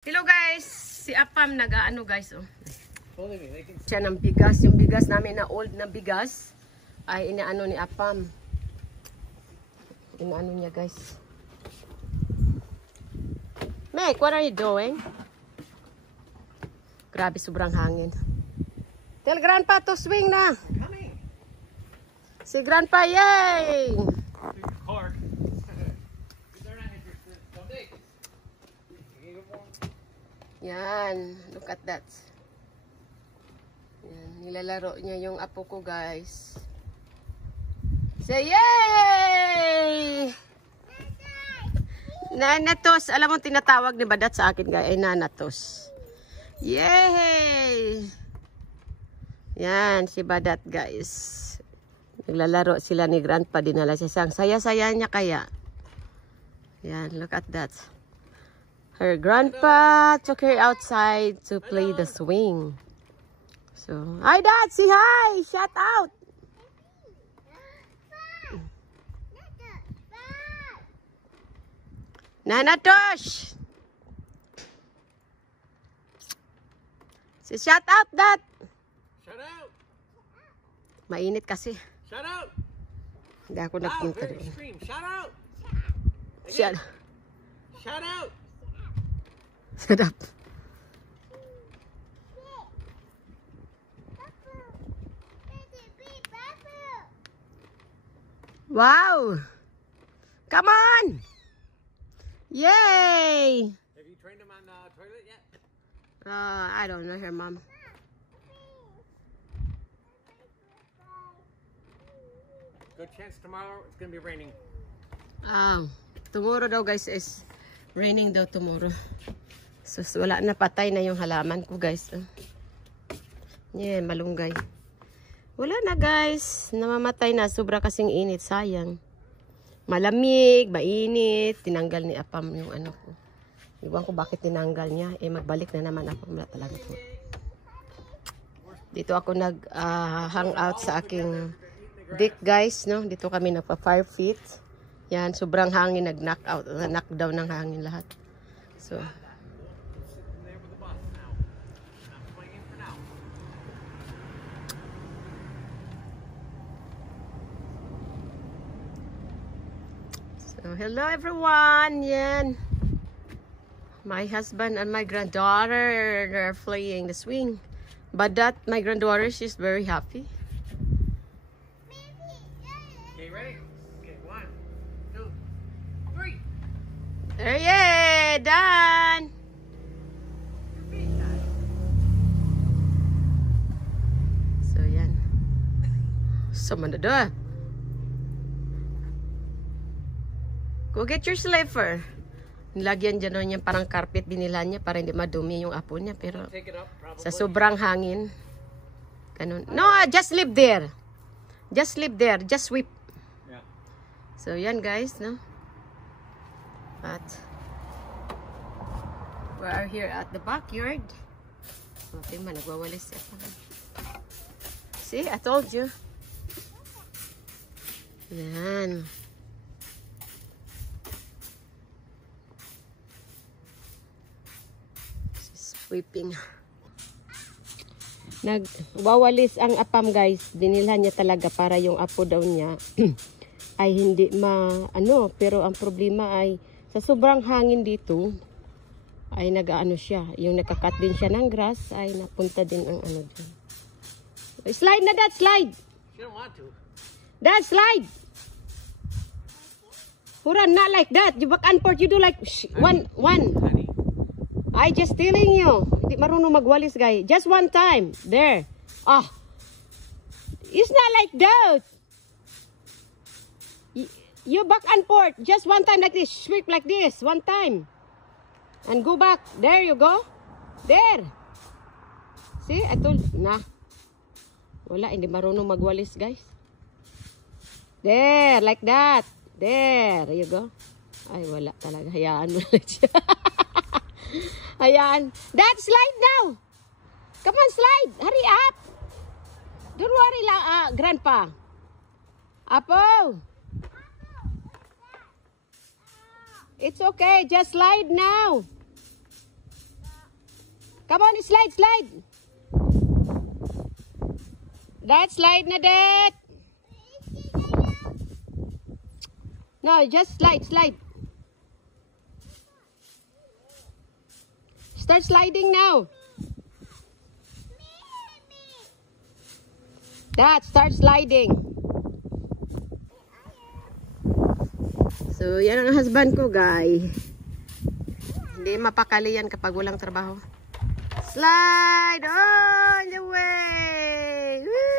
Hello guys, si Apam nag-ano guys oh. Siya ng bigas, yung bigas namin na old na bigas ay inaano ni Apam. Inaano niya guys. Meg, what are you doing? Grabe, sobrang hangin. Tell Grandpa to swing na. Si Grandpa, yay! Yan, look at that. Yan, nilalaro niya yung apo ko guys. Say yay! Nanatos, alam mo tinatawag ni Badat sa akin guys, ay Nanatos. Yay! Yan, si Badat guys. Naglalaro sila ni Grandpa, dinala siya sang saya-saya niya kaya. Yan, look at that. Her grandpa took her outside to play the swing. So, hi Dad, say hi! Shout out! Nanatosh! Say shout out, Dad! Shout out! Mainit kasi. Shout out! Hindi ako nagpunta doon. Shout out! Shout out! Shut up. Wow! Come on! Yay! Have you trained him on the toilet yet? I don't know her mom. Good chance tomorrow it's gonna be raining. Tomorrow daw guys is raining daw tomorrow. So wala na, patay na yung halaman ko guys. Yeah, malunggay. Wala na guys, namamatay na, sobra kasing init, sayang. Malamig, mainit, tinanggal ni Apam yung ano ko. Iwan ko bakit tinanggal niya, magbalik na naman ako, wala talaga po. Dito ako hang out sa aking deck guys, no? Dito kami nagpa-fire pit. Yan, sobrang hangin, knock down ng hangin lahat. So, hello everyone. Yan. My husband and my granddaughter are playing the swing. But that my granddaughter, she's very happy. Okay, ready? Okay, 1, 2, 3. There, yeah, done. So yan. Someone the door. Go get your slipper. Nilagyan dyan yung parang carpet binila niya para hindi madumi yung apo niya. Pero sa sobrang hangin. Ganun. No, just leave there. Just leave there. Just sweep. Yeah. So yan guys, no? At we are here at the backyard. Okay man, nagwawalis siya. See, I told you. Yan. Sweeping. Nagwawalis ang Apam guys. Dinilhan niya talaga para yung apo daw niya ay hindi pero ang problema ay sa sobrang hangin dito ay nag-aano siya. Yung nakakat din siya ng grass ay napunta din ang ano dyan. Slide na Dad, slide! You don't want to. Dad, slide! Hura, not like that. You back and forth, you do like one. Honey. I just telling you. Hindi marunong magwalis, guys. Just one time. There. Ah. It's not like that. You back and forth. Just one time like this. Sweep like this. One time. And go back. There you go. There. See? I told you. Nah. Wala. Hindi marunong magwalis, guys. There. Like that. There. You go. Ay, wala talaga. Hayaan mo lang siya. Ayan. Dad, slide now. Come on, slide. Hurry up. Don't worry lang, Grandpa. Apo. It's okay. Just slide now. Come on, slide, slide. Dad, slide na, Dad. No, just slide, slide. Start sliding now. Dad, start sliding. So, yan ang husband ko, guys. Hindi mapakali yan kapag walang trabaho. Slide on the way! Woo!